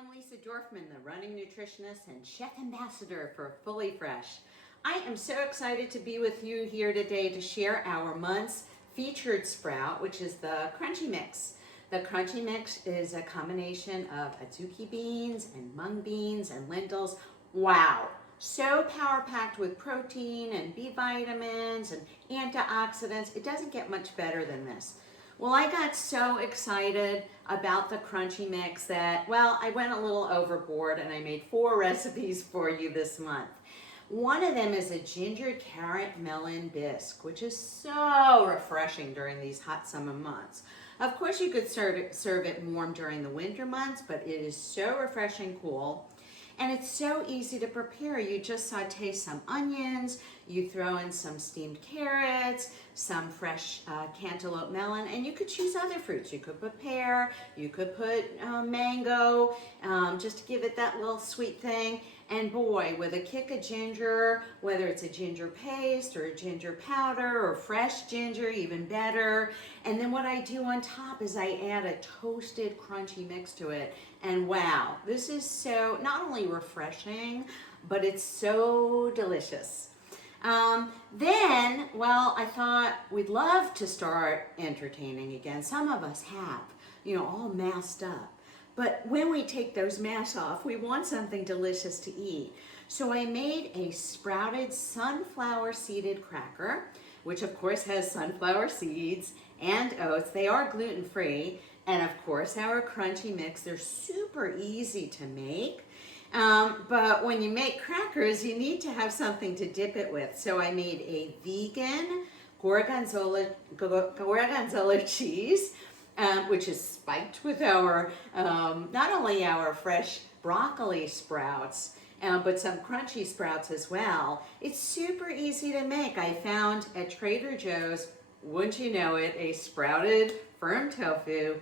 am Lisa Dorfman, the running nutritionist and chef ambassador for Fullei Fresh. I am so excited to be with you here today to share our month's featured sprout, which is the crunchy mix. The crunchy mix is a combination of Tzatziki beans and mung beans and lentils. Wow! So power-packed with protein and B vitamins and antioxidants. It doesn't get much better than this. Well, I got so excited about the crunchy mix that, well, I went a little overboard and I made 4 recipes for you this month. One of them is a ginger carrot melon bisque, which is so refreshing during these hot summer months. Of course, you could serve it warm during the winter months, but it is so refreshing cool. And it's so easy to prepare. You just saute some onions, you throw in some steamed carrots, some fresh cantaloupe melon, and you could choose other fruits. You could put pear, you could put mango, just to give it that little sweet thing. And boy, with a kick of ginger, whether it's a ginger paste or a ginger powder or fresh ginger, even better. And then what I do on top is I add a toasted crunchy mix to it. And wow, this is so not only refreshing, but it's so delicious. Then, well, I thought we'd love to start entertaining again. Some of us have, all masked up. But when we take those masks off, we want something delicious to eat. So I made a sprouted sunflower seeded cracker, which of course has sunflower seeds and oats. They are gluten-free. And of course our crunchy mix, they're super easy to make. But when you make crackers, you need to have something to dip it with. So I made a vegan Gorgonzola cheese, which is spiked with our, not only our fresh broccoli sprouts, but some crunchy sprouts as well. It's super easy to make. I found at Trader Joe's, wouldn't you know it, a sprouted firm tofu.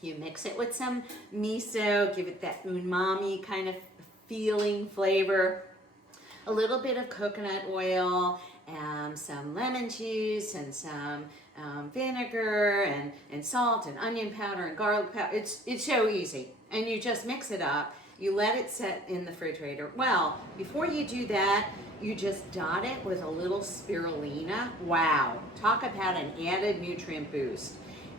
You mix it with some miso, give it that umami kind of feeling flavor, a little bit of coconut oil, some lemon juice and some vinegar and salt and onion powder and garlic powder. It's so easy. And you just mix it up. You let it set in the refrigerator. Well, before you do that, you just dot it with a little spirulina. Wow, talk about an added nutrient boost.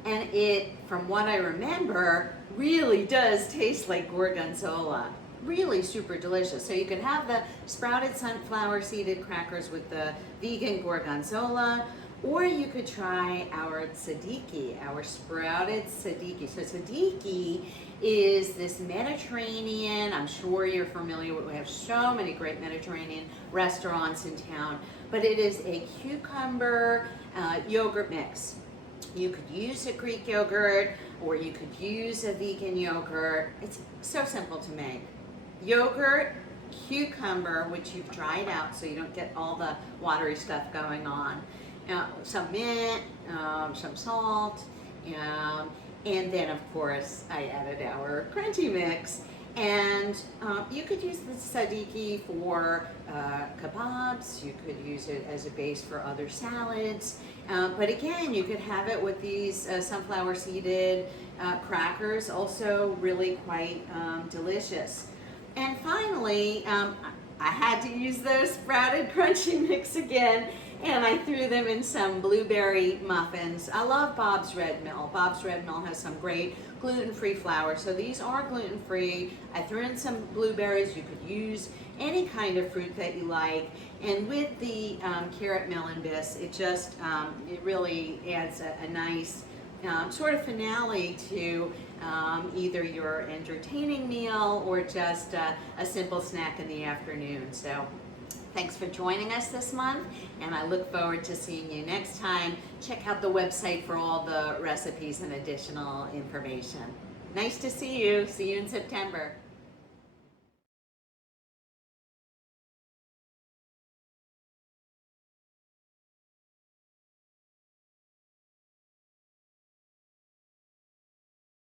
And it, from what I remember, really does taste like Gorgonzola. Really super delicious. So you could have the sprouted sunflower seeded crackers with the vegan Gorgonzola, or you could try our Tzatziki, our sprouted Tzatziki. So Tzatziki is this Mediterranean, I'm sure you're familiar with, we have so many great Mediterranean restaurants in town, but it is a cucumber yogurt mix. You could use a Greek yogurt, or you could use a vegan yogurt. It's so simple to make. Yogurt, cucumber, which you've dried out so you don't get all the watery stuff going on, some mint, some salt, and then of course I added our crunchy mix. And you could use the Tzatziki for kebabs, you could use it as a base for other salads, but again, you could have it with these sunflower seeded crackers, also really quite delicious. And finally, I had to use those sprouted crunchy mix again, and I threw them in some blueberry muffins. I love Bob's Red Mill. Bob's Red Mill has some great gluten-free flour, so these are gluten-free. I threw in some blueberries. You could use any kind of fruit that you like. And with the carrot melon bisque, it just, it really adds a nice sort of finale to either your entertaining meal or just a simple snack in the afternoon. So thanks for joining us this month, and I look forward to seeing you next time. Check out the website for all the recipes and additional information. Nice to see you. See you in September.